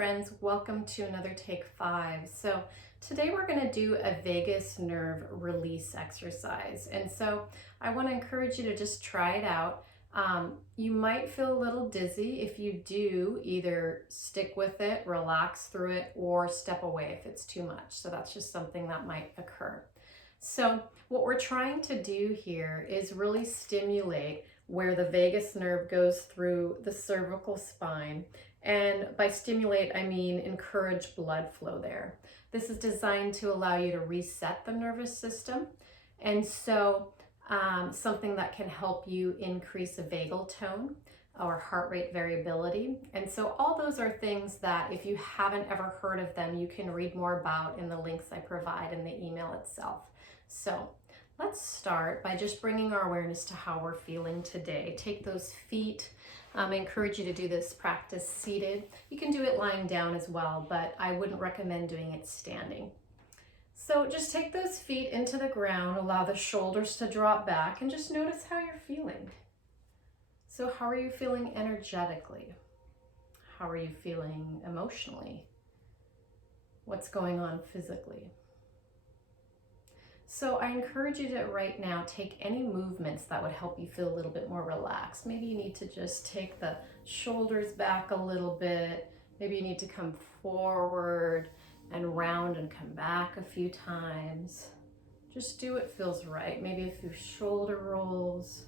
friends, welcome to another Take 5. So today we're going to do a vagus nerve release exercise. And so I want to encourage you to just try it out. You might feel a little dizzy. If you do, either stick with it, relax through it, or step away if it's too much. So that's just something that might occur. So what we're trying to do here is really stimulate where the vagus nerve goes through the cervical spine. And by stimulate, I mean encourage blood flow there. This is designed to allow you to reset the nervous system. And so something that can help you increase a vagal tone or heart rate variability. And so all those are things that if you haven't ever heard of them, you can read more about in the links I provide in the email itself. So let's start by just bringing our awareness to how we're feeling today. Take those feet. I encourage you to do this practice seated. You can do it lying down as well, but I wouldn't recommend doing it standing. So just take those feet into the ground, allow the shoulders to drop back, and just notice how you're feeling. So how are you feeling energetically? How are you feeling emotionally? What's going on physically? So I encourage you to right now take any movements that would help you feel a little bit more relaxed. Maybe you need to just take the shoulders back a little bit. Maybe you need to come forward and round and come back a few times. Just do what feels right. Maybe a few shoulder rolls.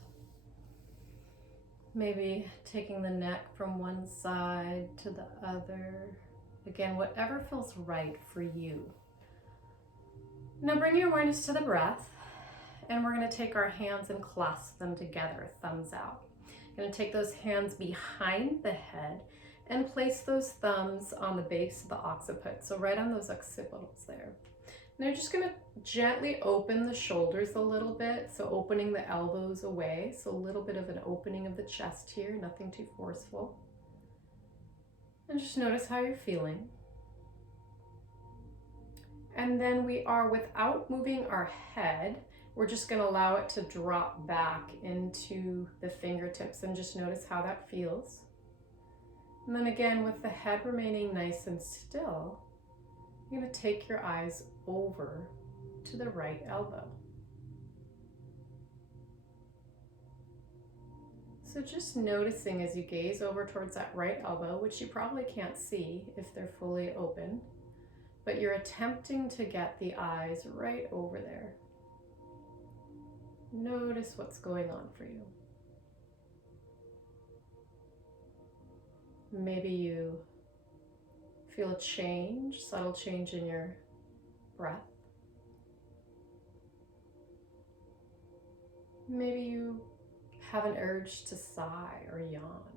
Maybe taking the neck from one side to the other. Again, whatever feels right for you. Now bring your awareness to the breath, and we're going to take our hands and clasp them together, thumbs out. Going to take those hands behind the head and place those thumbs on the base of the occiput, so right on those occipitals there. Now you're just going to gently open the shoulders a little bit, so opening the elbows away, so a little bit of an opening of the chest here, nothing too forceful. And just notice how you're feeling. And then we are, without moving our head, we're just going to allow it to drop back into the fingertips and just notice how that feels. And then again, with the head remaining nice and still, you're going to take your eyes over to the right elbow. So just noticing as you gaze over towards that right elbow, which you probably can't see if they're fully open, but you're attempting to get the eyes right over there. Notice what's going on for you. Maybe you feel a change, subtle change in your breath. Maybe you have an urge to sigh or yawn.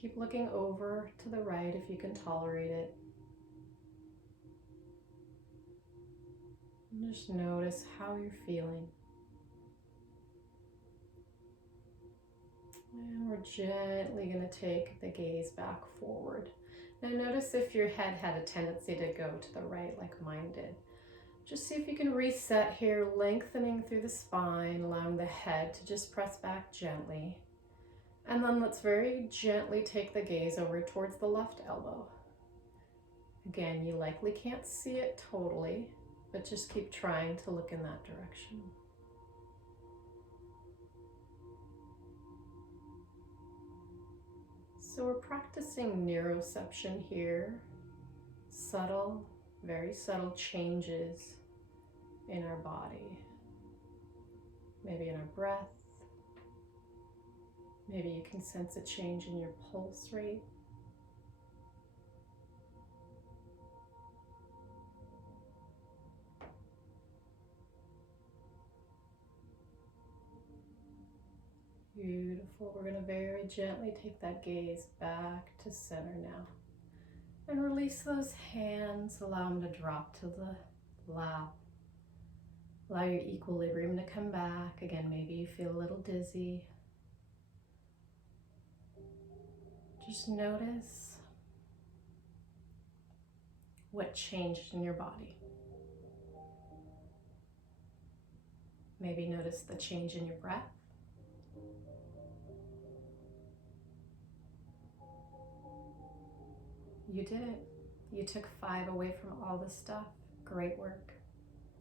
Keep looking over to the right if you can tolerate it. And just notice how you're feeling. And we're gently going to take the gaze back forward. Now notice if your head had a tendency to go to the right like mine did. Just see if you can reset here, lengthening through the spine, allowing the head to just press back gently. And then let's very gently take the gaze over towards the left elbow. Again, you likely can't see it totally, but just keep trying to look in that direction. So we're practicing neuroception here. Subtle, very subtle changes in our body. Maybe in our breath. Maybe you can sense a change in your pulse rate. Beautiful. We're going to very gently take that gaze back to center now. And release those hands. Allow them to drop to the lap. Allow your equilibrium to come back. Again, maybe you feel a little dizzy. Just notice what changed in your body. Maybe notice the change in your breath. You did it. You took 5 away from all the stuff. Great work.